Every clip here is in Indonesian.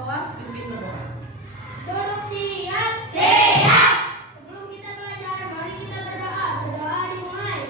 kelas pimpin berdoa. Duduk siap. Siap. Sebelum kita belajar, mari kita berdoa. Berdoa dimulai.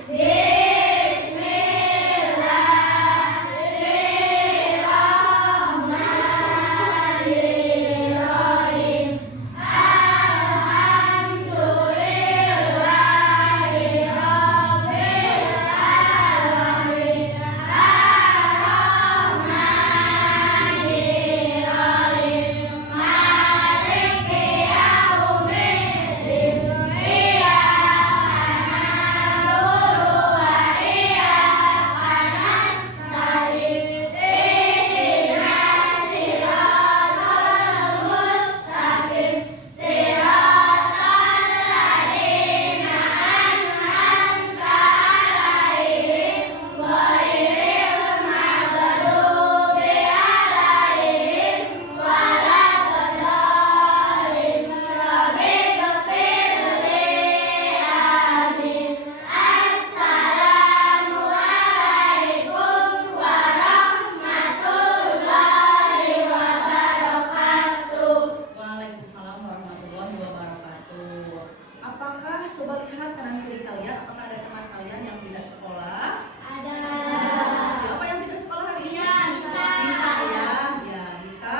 Waalaikumsalam warahmatullahi wabarakatuh. Apakah coba lihat kanan kiri kalian, apakah ada teman kalian yang tidak sekolah? Ada. Siapa yang tidak sekolah hari ini? Dita. Dita ya. Ya, Dita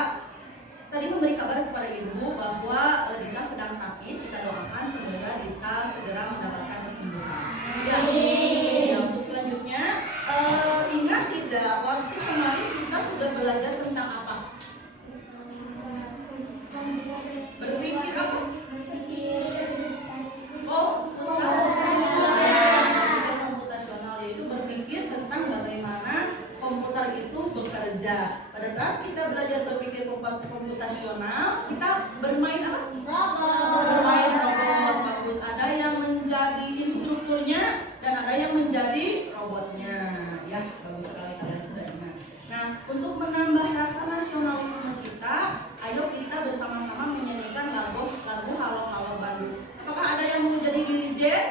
tadi memberi kabar kepada ibu bahwa Dita sedang sakit. Kita doakan semoga Dita segera mendapatkan kesembuhan. Ya. Ya, untuk selanjutnya ingat tidak waktu kemarin kita sudah belajar tentang apa? Berpikir apa? Oh, komputasional, yaitu berpikir tentang bagaimana komputer itu bekerja. Pada saat kita belajar berpikir komputasional, kita bermain apa? Robot. Bermain robot. Bagus. Ada yang menjadi instrukturnya dan ada yang menjadi robotnya. Ya, bagus sekali kalian sudah ingat. Nah, untuk menambah rasa nasionalisme kita, ayo kita bersama-sama menyanyikan lagu Halo Halo Bandung. Apakah ada yang mau jadi dirijen?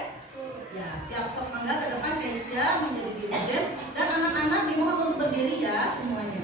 Ya, siap, sok mangga ke depan Keisha menjadi dirijen dan anak-anak dimohon untuk berdiri ya semuanya.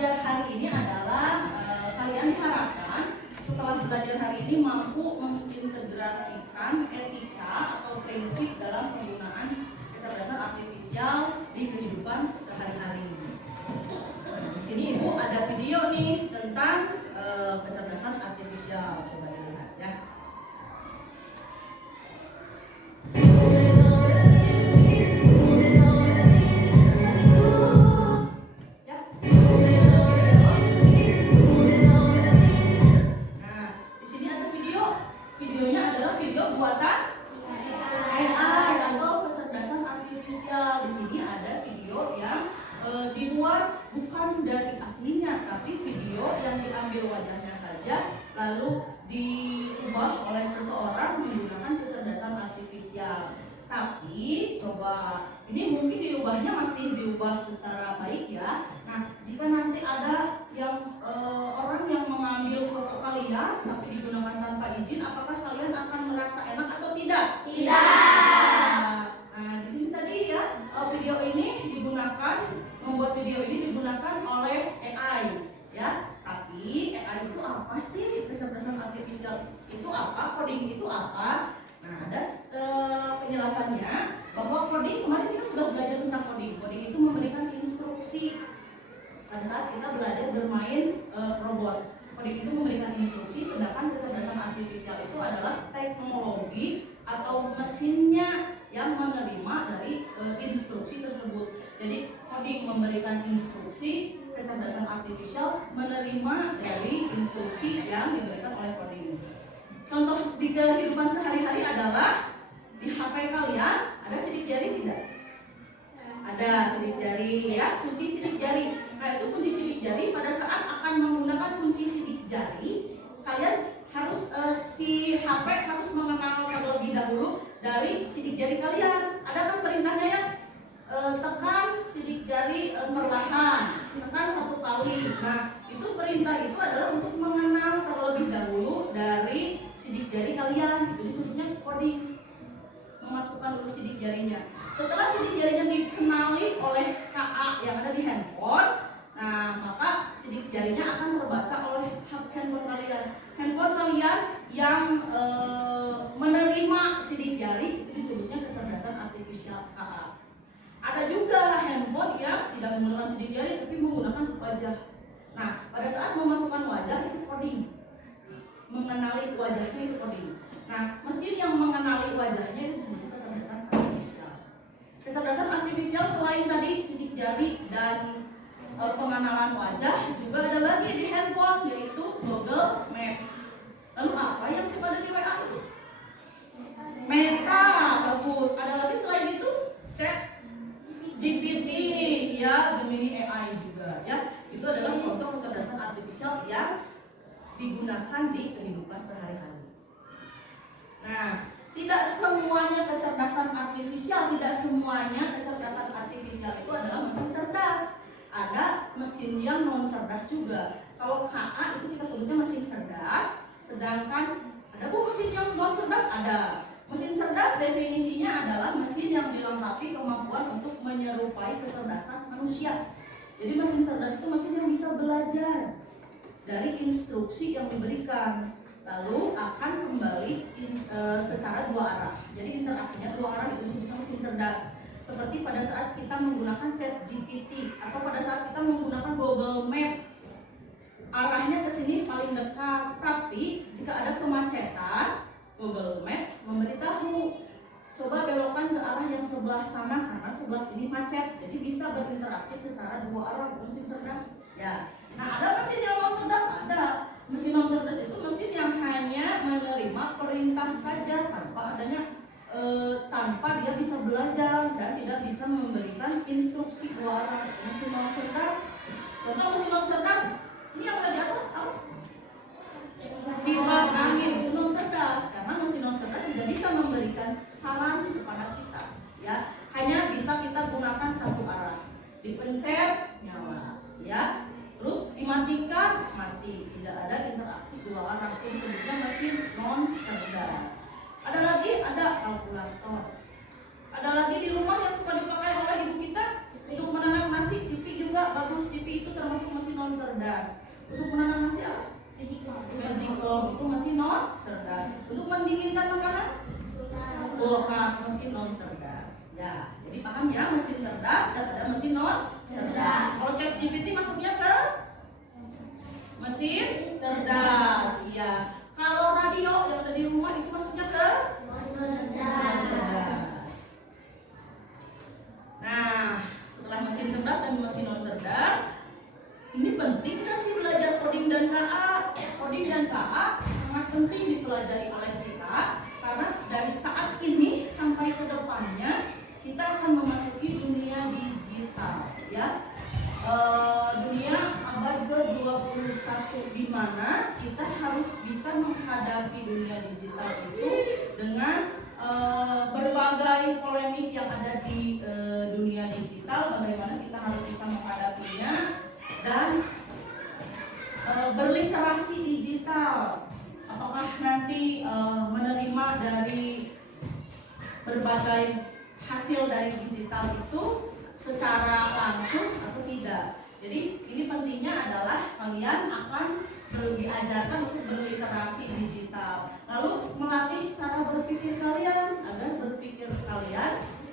belajar hari ini adalah kalian diharapkan setelah belajar hari ini mampu mengintegrasikan etika atau prinsip dalam penggunaan kecerdasan artifisial di kehidupan sehari-hari. Di sini Ibu ada video nih tentang kecerdasan artifisial. Coba dilihat ya. Videonya adalah video buatan AI atau kecerdasan artifisial. Di sini ada video yang dibuat bukan dari aslinya, tapi video yang diambil wajahnya saja lalu diubah oleh seseorang menggunakan kecerdasan artifisial. Tapi coba ini mungkin diubahnya masih diubah secara baik ya. Nah, jika nanti ada yang orang yang mengambil foto kalian tapi digunakan tanpa izin, apakah kalian akan merasa enak atau tidak? Tidak. Nah, di sini tadi ya video ini membuat video ini digunakan oleh AI ya. Tapi AI itu apa sih? Kecerdasan artifisial itu apa? Coding itu apa? Nah, ada penjelasannya bahwa coding, kemarin kita sudah belajar tentang coding. Coding itu memberikan instruksi pada saat kita belajar bermain robot. Coding itu memberikan instruksi, sedangkan kecerdasan artifisial itu adalah teknologi atau mesinnya yang menerima dari instruksi tersebut. Jadi coding memberikan instruksi, kecerdasan artifisial menerima dari instruksi yang diberikan oleh coding. Contoh di kehidupan sehari-hari adalah di HP kalian ada sidik jari tidak? Ada sidik jari ya, kunci sidik jari. Nah, itu kunci sidik jari pada saat akan menggunakan kunci sidik jari, kalian harus si HP harus mengenal terlebih dahulu dari sidik jari kalian. Ada kan perintahnya ya? Tekan sidik jari perlahan, tekan 1 kali. Nah, itu perintah itu adalah untuk mengenal terlebih dahulu dari sidik jari kalian. Itu disebutnya coding. Memasukkan dulu sidik jarinya. Setelah sidik jarinya dikenali oleh KA yang ada di handphone, nah maka sidik jarinya akan terbaca oleh handphone kalian. Handphone kalian yang menerima sidik jari itu disebutnya kecerdasan artifisial KA. Ada juga handphone yang tidak menggunakan sidik jari tapi menggunakan wajah. Nah, pada saat memasukkan wajah itu coding. Mengenali wajahnya itu coding. Nah, mesin yang mengenali wajahnya itu disebutnya kecerdasan artifisial. Kecerdasan artifisial selain tadi sidik jari dan pengenalan wajah, juga ada lagi di handphone yaitu Google Maps. Lalu apa yang suka ada di WA itu? Meta, bagus. Ada lagi selain itu? Chat GPT, ya, Gemini AI juga, ya. Itu adalah contoh kecerdasan artifisial yang digunakan di kehidupan sehari-hari. Nah, tidak semuanya kecerdasan artifisial itu adalah mesin cerdas. Ada mesin yang non cerdas juga. Kalau KA itu kita sebutnya mesin cerdas, sedangkan ada mesin yang non cerdas ada. Mesin cerdas definisinya adalah mesin yang dilengkapi kemampuan untuk menyerupai kecerdasan manusia. Jadi mesin cerdas itu mesin yang bisa belajar dari instruksi yang diberikan, lalu akan kembali secara 2 arah. Jadi interaksinya 2 arah, itu disebutnya mesin cerdas. Seperti pada saat kita menggunakan chat GPT atau pada saat kita menggunakan Google Maps, arahnya ke sini paling dekat. Tapi jika ada kemacetan, Google Maps memberitahu coba belokkan ke arah yang sebelah sana karena sebelah sini macet. Jadi bisa berinteraksi secara 2 arah, mesin cerdas. Ya. Nah, ada mesin yang non cerdas, ada. Mesin non cerdas itu mesin yang hanya menerima perintah saja tanpa dia bisa belajar dan tidak bisa memberikan instruksi 2 arah. Mesin non cerdas. Contoh mesin non cerdas, ini yang ada di atas apa? Kipas angin itu non cerdas, karena mesin non cerdas tidak bisa memberikan saran kepada kita, ya. Hanya bisa kita gunakan 1 arah. Dipencet nyala, ya. Terus dimatikan mati, tidak ada interaksi 2 arah. Itu disebutnya mesin non cerdas. Ada lagi, ada kalkulator. Ada lagi di rumah yang suka dipakai oleh ibu kita untuk menanam nasi, pipi juga non cerdas. Untuk menanam nasi apa? Magicom itu mesin non cerdas. Untuk mendinginkan makanan? Kulkas, mesin non cerdas. Ya, jadi paham ya, mesin cerdas dan ada mesin non cerdas. Kalau ChatGPT masuknya ke mesin cerdas. Ya. Kalau radio yang ada di rumah itu masuknya ke cerdas. Nah, setelah mesin cerdas dan mesin non cerdas, ini penting nggak sih belajar coding dan KA? Coding dan KA sangat penting dipelajari oleh kita karena dari saat ini sampai ke depannya kita akan memasuki dunia digital, ya. Dunia abad ke-21 di mana kita harus bisa menghadapi dunia digital itu dengan berbagai polemik yang ada di dunia digital, bagaimana kita harus bisa menghadapinya dan berliterasi digital. Apakah nanti menerima dari berbagai hasil dari digital itu secara langsung atau tidak. Jadi ini pentingnya adalah kalian akan diajarkan untuk berliterasi digital. Lalu melatih cara berpikir kalian agar berpikir kalian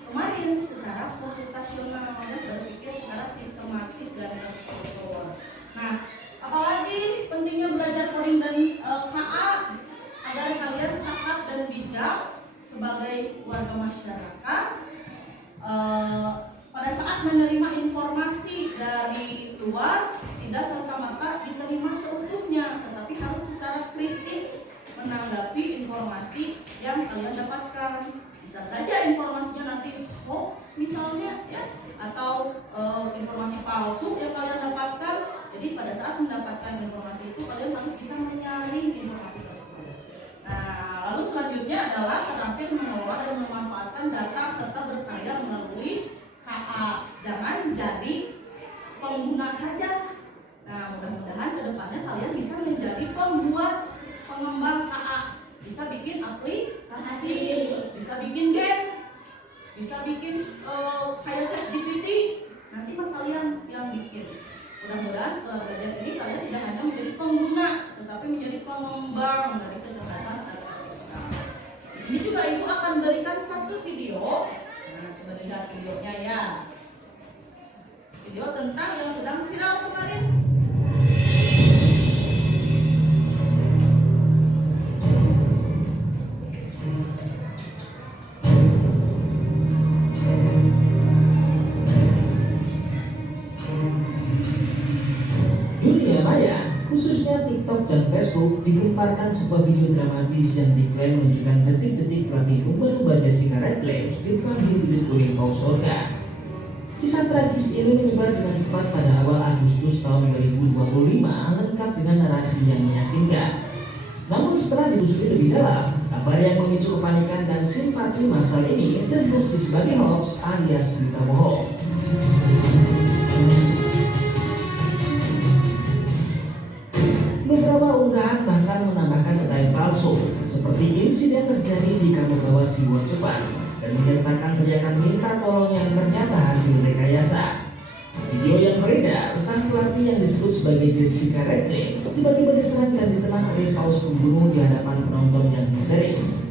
kemarin secara komputasional, berpikir secara sistematis dan terstruktur. Nah, apalagi pentingnya belajar coding dan KA agar kalian cakap dan bijak sebagai warga masyarakat. Pada saat menerima informasi dari luar tidak serta-merta diterima seutuhnya, tetapi harus secara kritis menanggapi informasi yang kalian dapatkan. Bisa saja informasinya nanti hoax misalnya, ya, atau informasi palsu yang kalian dapatkan. Jadi pada saat mendapatkan informasi itu kalian harus bisa menyaring informasi tersebut. Nah, lalu selanjutnya adalah terampil mengelola dan memanfaatkan data serta berkarya melalui KA. Jangan jadi pengguna saja. Nah, mudah-mudahan ke depannya kalian bisa menjadi pembuat, pengembang KA. Bisa bikin aplikasi, bisa bikin game, bisa bikin kayak ChatGPT. Nanti mah kalian yang bikin. Mudah-mudahan setelah belajar ini kalian tidak hanya menjadi pengguna, tetapi menjadi pengembang dari kecerdasan artifisial. Di sini juga ibu akan berikan satu video. Nah, coba lihat videonya ya. Video tentang yang sedang viral kemarin. Dunia maya, khususnya TikTok dan Facebook, digemparkan sebuah video dramatis yang diklaim menunjukkan detik-detik pelatih lumba-lumba Jessica Ratcliffe ditelan hidup oleh paus orca. Kisah tragis ini menyebar dengan cepat pada awal Agustus tahun 2025, lengkap dengan narasi yang meyakinkan. Namun setelah diusuri lebih dalam, kabar yang memicu kepanikan dan simpati massal ini terbukti sebagai hoax alias berita bohong. Beberapa unggahan bahkan menambahkan data yang palsu, seperti insiden terjadi di Kamogawa Siwon, Jepang, dan menyertakan teriakan minta tolong yang ternyata hasil rekayasa. Video yang beredar, sang pelatih yang disebut sebagai Jessica Ratcliffe tiba-tiba diserang dan ditelan oleh paus pembunuh di hadapan penonton yang histeris.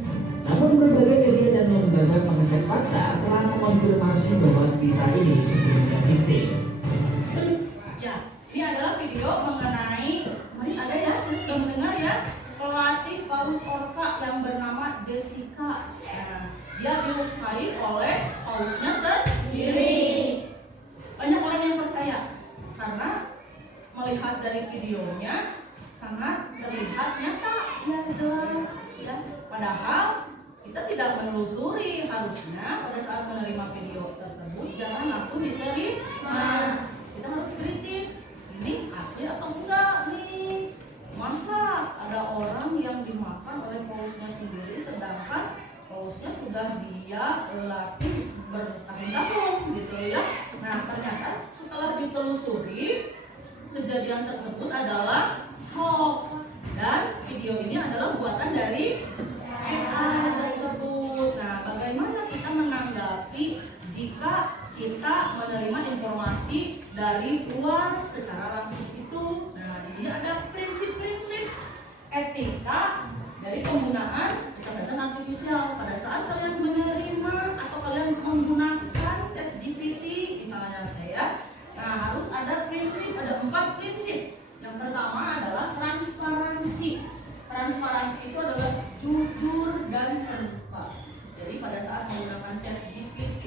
Namun berbagai media dan lembaga pengecek fakta telah mengonfirmasi bahwa cerita ini sebelumnya fiktif. Ya, ini adalah video mengenai, mari ada ya, terus sudah mendengar ya, pelatih paus orca yang bernama Jessica. Nah, dia dilukai oleh pausnya sendiri. Banyak orang yang percaya karena melihat dari videonya sangat terlihat nyata, ya jelas, ya. Padahal kita tidak menelusuri, harusnya pada saat menerima video tersebut jangan langsung diterima. Kita harus kritis, ini asli atau enggak nih? Masa ada orang yang dimakan oleh pausnya sendiri sedangkan pausnya sudah dia latih bertahun-tahun gitu ya. Nah, ternyata setelah ditelusuri kejadian tersebut adalah hoax dan video ini adalah buatan dari AI tersebut. Nah, bagaimana kita menanggapi jika kita menerima informasi dari luar secara langsung itu? etika dari penggunaan kecerdasan artifisial. Pada saat kalian menerima atau kalian menggunakan ChatGPT misalnya ya, nah harus ada prinsip, ada 4 prinsip. Yang pertama adalah transparansi. Transparansi itu adalah jujur dan terbuka. Jadi pada saat menggunakan ChatGPT,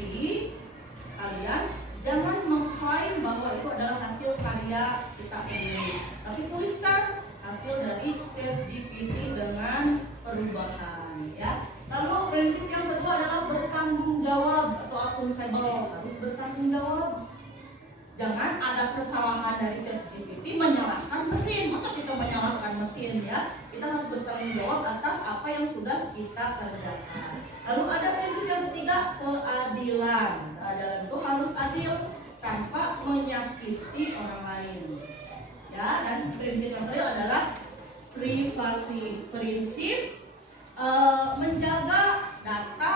kalian jangan mengklaim bahwa itu adalah hasil karya kita sendiri, tapi tuliskan hasil dari ChatGPT dengan perubahan ya. Lalu prinsip yang kedua adalah bertanggung jawab atau accountable, harus bertanggung jawab. Jangan ada kesalahan dari ChatGPT menyalahkan mesin. Masa kita menyalahkan mesin ya? Kita harus bertanggung jawab atas apa yang sudah kita kerjakan. Lalu ada prinsip yang ketiga, keadilan. Keadilan itu harus adil tanpa menyakiti orang lain. Ya, dan prinsip yang terakhir adalah privasi. Prinsip menjaga data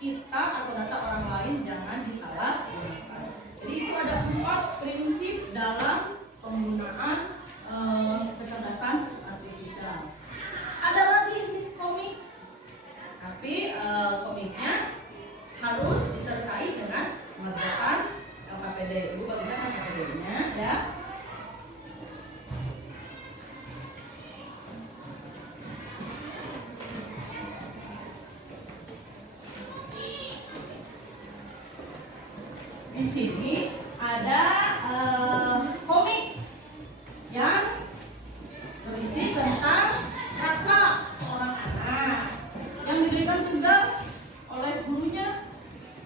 kita atau data orang lain jangan disalahgunakan. Jadi itu ada 4 prinsip dalam penggunaan kecerdasan artifisial. Ada lagi nih komik, tapi komiknya harus disertai dengan mengerjakan LKPD. Ibu bagikan LKPD-nya ya. Di sini ada komik yang berisi tentang Raka, seorang anak yang diberikan tugas oleh gurunya.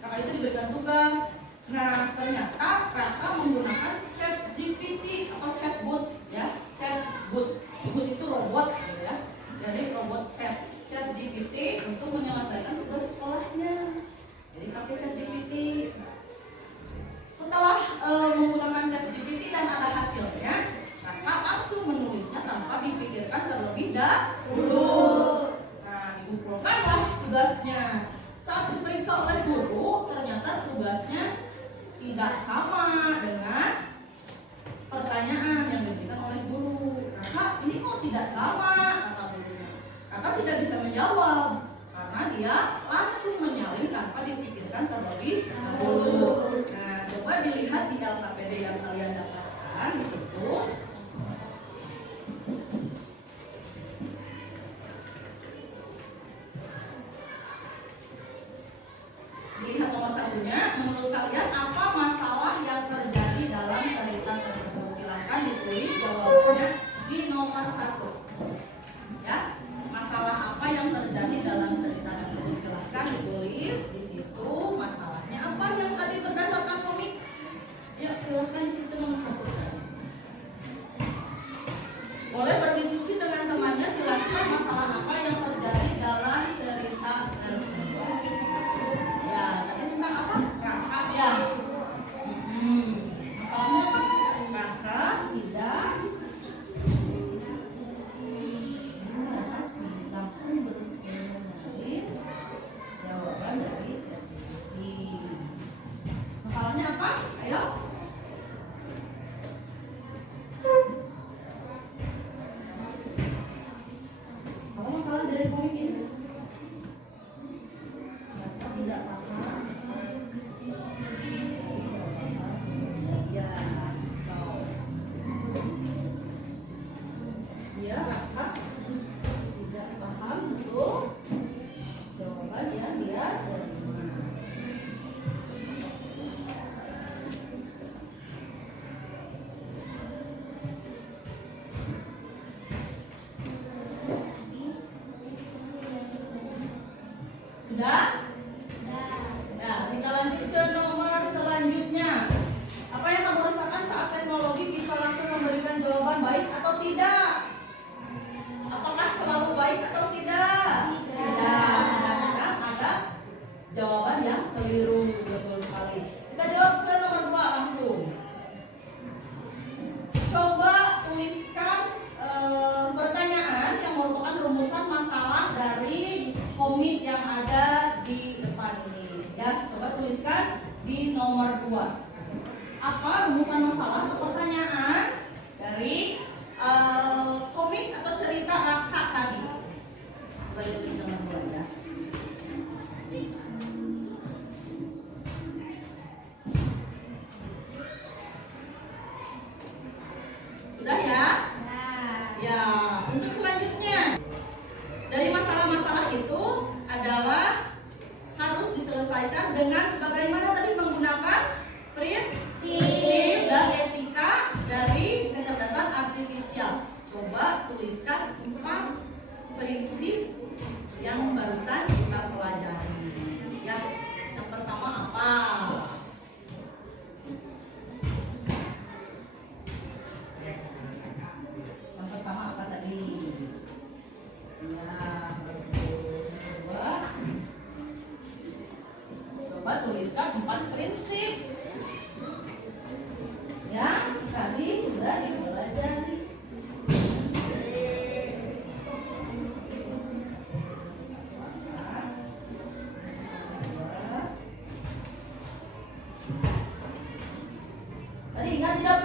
Raka itu diberikan tugas. Nah, ternyata Raka menggunakan ChatGPT atau chatbot ya, chatbot. Bot itu robot gitu ya. Jadi robot ChatGPT untuk menyelesaikan tugas sekolahnya. Jadi pakai ChatGPT. Setelah menggunakan ChatGPT dan ada hasilnya, Kakak langsung menulisnya tanpa dipikirkan terlebih dahulu. Nah, dikumpulkanlah tugasnya. Saat diperiksa oleh guru, ternyata tugasnya tidak sama dengan pertanyaan yang diberikan oleh guru. Kakak, ini kok tidak sama? Kata gurunya. Kakak tidak bisa menjawab karena dia langsung menyalin tanpa dipikirkan terlebih dahulu. Nah, coba dilihat di LKPD yang kalian dapatkan di situ. Lihat nomor 1-nya. Menurut kalian apa masalah yang terjadi dalam cerita tersebut? Silakan ditulis jawabannya di nomor 1. Ya, masalah apa yang terjadi dalam cerita tersebut? Silakan ditulis di situ. Masalahnya apa yang tadi berdasarkan komik? Ya, silakan di situ nomor 1. Boleh berdiskusi dengan temannya. Silakan masalah apa yang terjadi dalam cerita tersebut. Ya, tadi tentang apa? Kakak ya. Masalahnya apa? Kakak tidak langsung mencari jawaban dari ChatGPT. Masalahnya apa? Ayo. Apa masalah dari komik ini? Kakak tidak paham. Ya, tahu. Ya, Kakak tidak paham untuk jawaban yang dia terima. Sudah? Nah, kita lanjut ke nomor selanjutnya. Apa yang kamu rasakan saat teknologi bisa langsung memberikan jawaban baik atau tidak? Apakah selalu baik atau tidak? Tidak. Kadang-kadang ada jawaban yang keliru. Betul sekali. Kita jawab ke nomor 2 langsung. Coba tuliskan pertanyaan yang merupakan rumusan masalah dari komik yang ada di depan ini. Ya, coba tuliskan di nomor 2. Apa rumusan masalah atau pertanyaan dari komik atau cerita Raka selesaikan dengan bagaimana tadi menggunakan prinsip dan etika dari kecerdasan artifisial. Coba tuliskan 4 prinsip yang barusan kita pelajari. Ya, yang pertama apa? Yang pertama apa tadi? Ya, coba tuliskan 4 prinsip. Ya, tadi sudah dipelajari. Tadi ingat tidak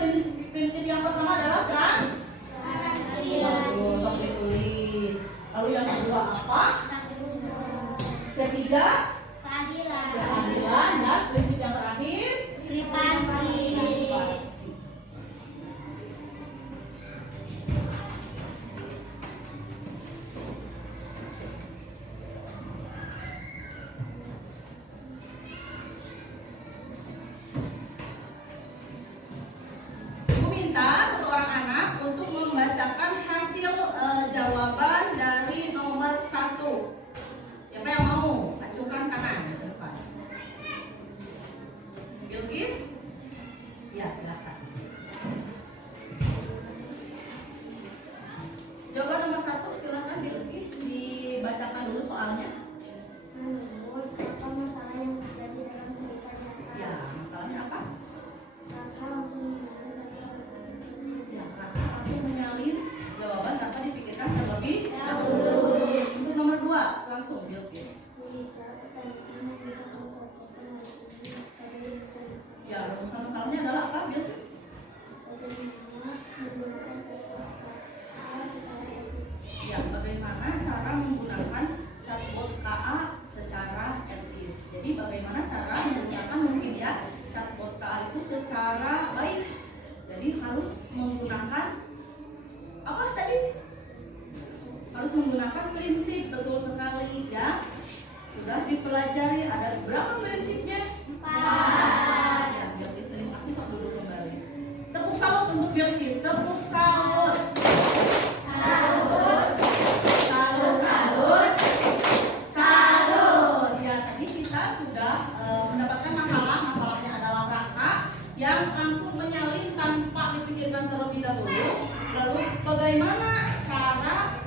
prinsip yang pertama adalah transparansi. Bagus, oke tulis. Lalu yang kedua apa? Ketiga keadilan dan prinsip yang terakhir privasi. Ibu minta satu orang anak untuk membacakan hasil jawaban dari nomor 1. Siapa yang mau? Acukan tangan ke depan. Bilkis? Ya, silakan. Jawaban nomor 1 silakan Bilkis dibacakan dulu soalnya. Menurut apa masalah yang terjadi dalam cerita nyata? Ya, masalahnya apa? Kakak langsung Ya, kakak langsung menyalin jawaban tanpa dipikirkan terlebih dahulu. Untuk nomor 2, langsung Bilkis. Bisa pertanyaan yang bisa kamu selesaikan hari ini pada bisa Ya, rumusan masalahnya adalah apa Bilkis? bagaimana menggunakan chatbot KA secara etis. Ya, bagaimana cara menggunakan chatbot KA secara etis. Jadi bagaimana cara menggunakan mungkin ya chatbot KA itu secara baik. Jadi harus menggunakan apa tadi? Harus menggunakan prinsip, betul sekali ya. Sudah dipelajari ada berapa prinsipnya? 4. Ya, Bilkis terima kasih, sok duduk kembali. Tepuk salut untuk Bilkis, tepuk salut. Salut. Ya, tadi kita sudah mendapatkan masalahnya adalah rangka yang langsung menyalin tanpa dipikirkan terlebih dahulu. Lalu bagaimana cara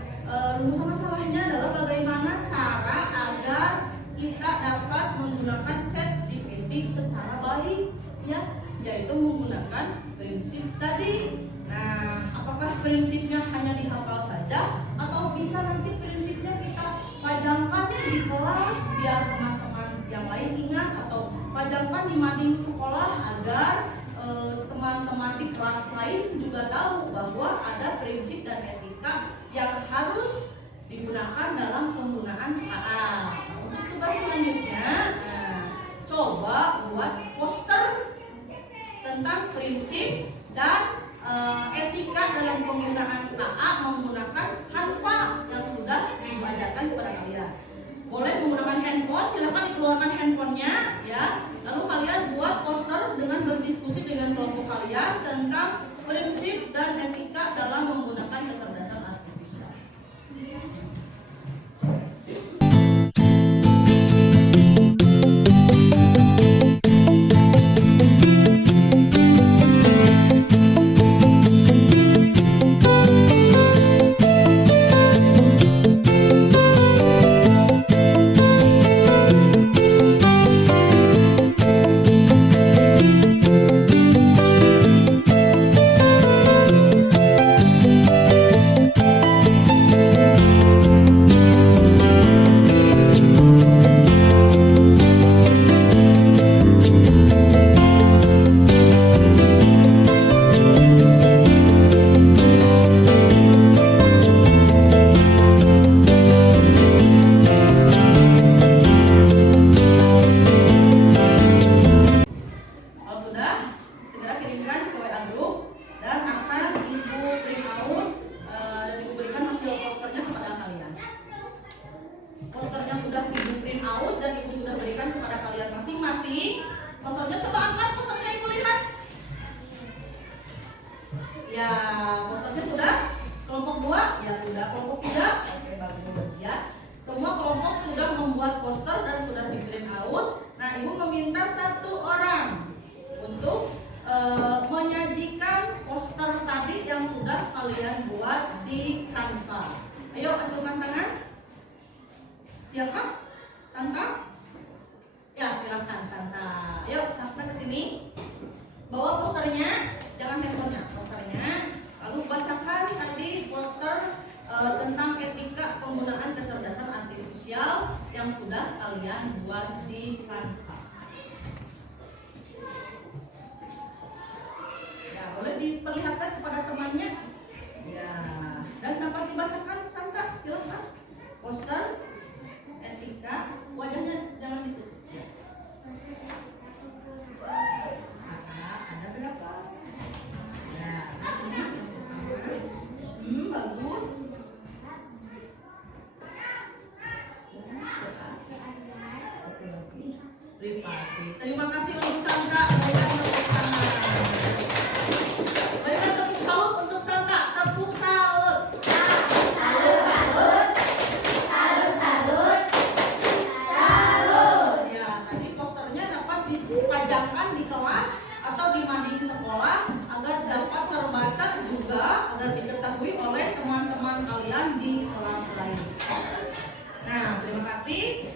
rumusan masalahnya adalah bagaimana cara agar kita dapat menggunakan ChatGPT secara baik, ya, yaitu menggunakan prinsip tadi. Nah, apakah prinsipnya hanya dihafal saja atau bisa nanti prinsipnya kita pajangkan di kelas biar teman-teman yang lain ingat, atau pajangkan di mading sekolah agar teman-teman di kelas lain juga tahu bahwa ada prinsip dan etika yang harus digunakan dalam penggunaan KA. Untuk tugas selanjutnya, coba buat poster tentang prinsip dan etika dalam penggunaan KA menggunakan Canva yang sudah diajarkan kepada kalian. Boleh menggunakan handphone, silakan dikeluarkan handphonenya ya. Lalu kalian buat poster dengan berdiskusi dengan kelompok kalian tentang prinsip dan etika dalam menggunakan kecerdasan artifisial. Ya, posternya sudah. Kelompok 2, ya sudah. Kelompok 3, oke bagus ya. Semua kelompok sudah membuat poster dan sudah di print out. Nah, ibu meminta 1 orang untuk menyajikan poster tadi yang sudah kalian buat di Canva. Ayo acungkan tangan. Siapa? Santa? Ya, silakan Santa. Ayo Santa ke sini. Bawa posternya, jangan handphonenya, posternya. Lalu bacakan tadi poster tentang etika penggunaan kecerdasan artifisial yang sudah kalian buat di Canva. Ya, boleh diperlihatkan kepada temannya. Ya, dan dapat dibacakan Santa, silakan. Poster etika, wajahnya jangan ditutup. Ada berapa? Ya, bagus. Privasi. Terima kasih untuk Santa. Berikan tepuk tangan. Berikan tepuk salut untuk Santa. Tepuk salut. Salut, salut. Salut, salut. Salut. Ya, tadi posternya dapat dipajangkan di kelas atau di mading sekolah agar dapat terbaca juga, agar diketahui oleh teman-teman kalian di kelas lain. Nah, terima kasih.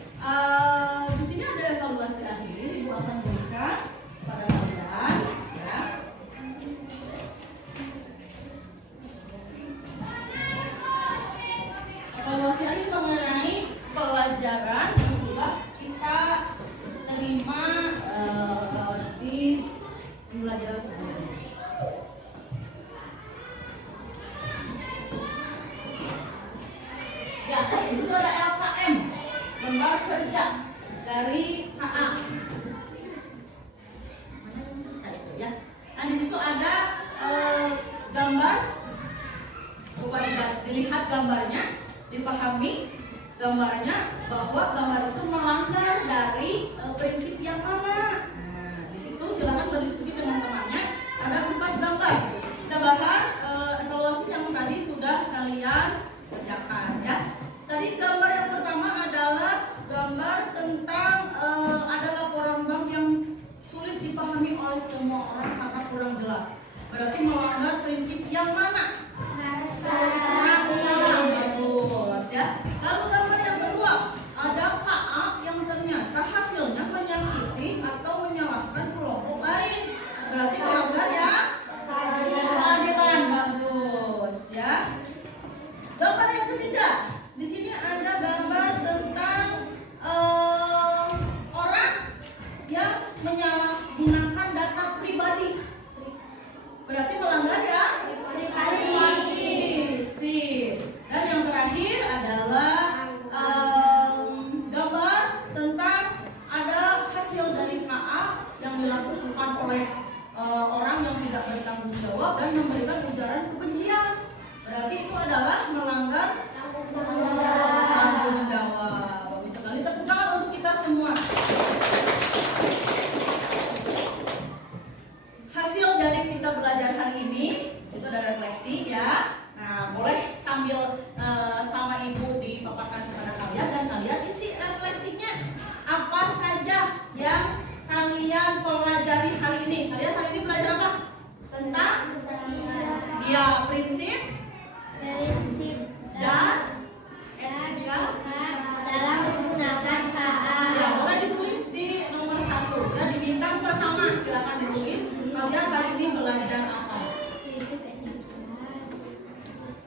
Di sini ada evaluasi akhir, ibu akan berikan kepada kalian. Ya. Evaluasi akhir mengenai pelajaran yang sudah kita terima di pembelajaran sebelumnya. Ya, di situ ada LKM, lembar kerja dari KA. Nah, itu ya. Nah, di situ ada gambar. Coba dilihat gambarnya, dipahami gambarnya bahwa gambar itu melanggar dari prinsip yang mana. Nah, di situ silakan berdiskusi dengan temannya. Ada 4 gambar. Kita bahas evaluasi yang tadi sudah kalian kerjakan ya. Tadi gambar yang pertama adalah gambar tentang ada laporan bank yang sulit dipahami oleh semua orang karena kurang jelas. Berarti melanggar prinsip yang mana? Transparan. Bagus ya. Lalu gambar yang kedua ada KA yang ternyata hasilnya menyakiti atau menyalahkan kelompok lain. Berarti melanggar ya keadilan. Bagus ya. Gambar yang ketiga, di sini ada gambar tentang orang yang menyalahgunakan data pribadi. Berarti melanggar ya privasi. Sip. Dan yang terakhir adalah gambar tentang ada hasil dari KA yang dilakukan oleh orang yang tidak bertanggung jawab dan memberikan ujaran kebencian. Berarti itu adalah melanggar tanggung jawab. Bagus sekali, tepuk tangan untuk kita semua. Hasil dari kita belajar hari ini, itu ada refleksi ya. Nah, boleh sambil sama ibu dipaparkan kepada kalian dan kalian isi refleksinya. Apa saja yang kalian pelajari hari ini? Kalian hari ini belajar apa? Tentang ya prinsip dan etika dalam menggunakan KA. ya, boleh ditulis di nomor 1 ya, di bintang pertama silakan ditulis kalian hari ini belajar apa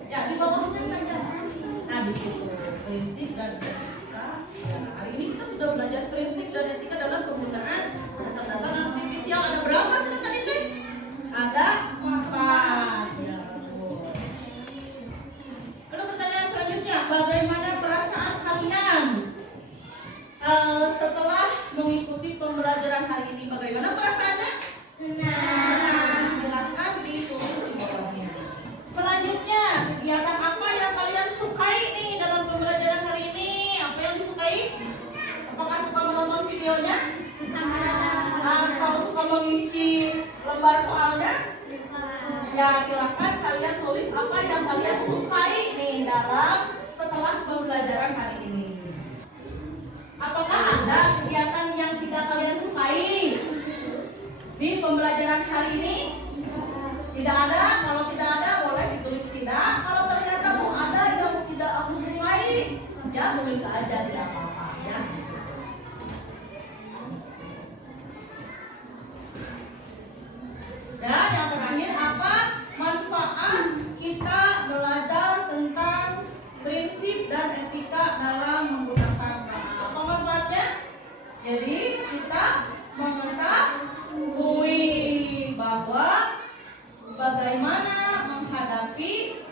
ya, di bawahnya saja. Nah, di situ prinsip dan etika. Nah, hari ini kita sudah belajar prinsip dan etika dalam penggunaan kecerdasan artifisial. Ada berapa sudah tadi sih? Ada 4 ya. Lalu pertanyaan selanjutnya, bagaimana perasaan kalian setelah mengikuti pembelajaran hari ini? Bagaimana perasaannya? Senang. Silahkan ditulis di bawahnya. Selanjutnya, kegiatan apa yang kalian sukai nih dalam pembelajaran hari ini? Apa yang disukai? Apakah suka menonton videonya? Atau suka mengisi lembar soalnya? Ya, silahkan kalian tulis apa yang kalian sukai nih dalam setelah pembelajaran hari ini. Apakah ada kegiatan yang tidak kalian sukai di pembelajaran hari ini? Tidak ada. Kalau tidak ada boleh ditulis tidak. Kalau ternyata Bu ada yang tidak aku sukai, ya tulis aja, tidak apa-apa ya. Dan yang terakhir apa? Manfaat kita belajar tentang prinsip dan etika dalam menggunakan KA. Apa manfaatnya? Jadi kita mengetahui bahwa bagaimana menghadapi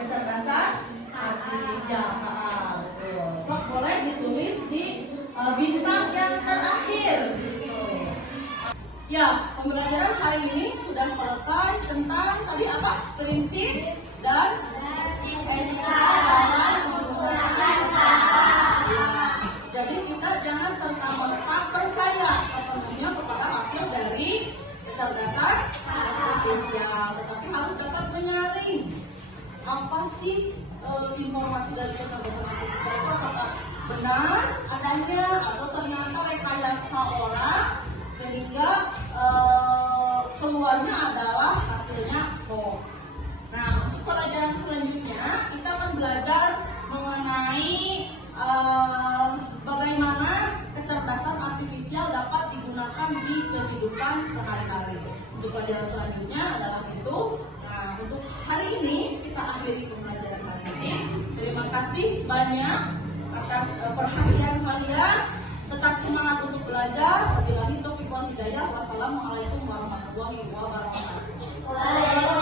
kecerdasan artifisial KA. Betul. Sok boleh ditulis di bintang yang terakhir di situ. Ya, pembelajaran hari ini sudah selesai tentang tadi apa? Prinsip dan etika dalam menggunakan KA. Jadi kita jangan serta-merta percaya sepenuhnya kepada hasil dari kecerdasan artifisial, tetapi harus dapat menyaring apa sih informasi dari kecerdasan artifisial itu, apakah benar adanya atau ternyata rekayasa orang sehingga keluarnya adalah hasilnya hoax. Nah, untuk pelajaran selanjutnya kita akan belajar mengenai bagaimana kecerdasan artifisial dapat digunakan di kehidupan sehari-hari. Untuk pelajaran selanjutnya adalah itu. Nah, untuk hari ini kita akhiri pembelajaran hari ini. Terima kasih banyak atas perhatian kalian. Tetap semangat untuk belajar. Wabillahi taufiq wal hidayah. Wassalamualaikum warahmatullahi wabarakatuh.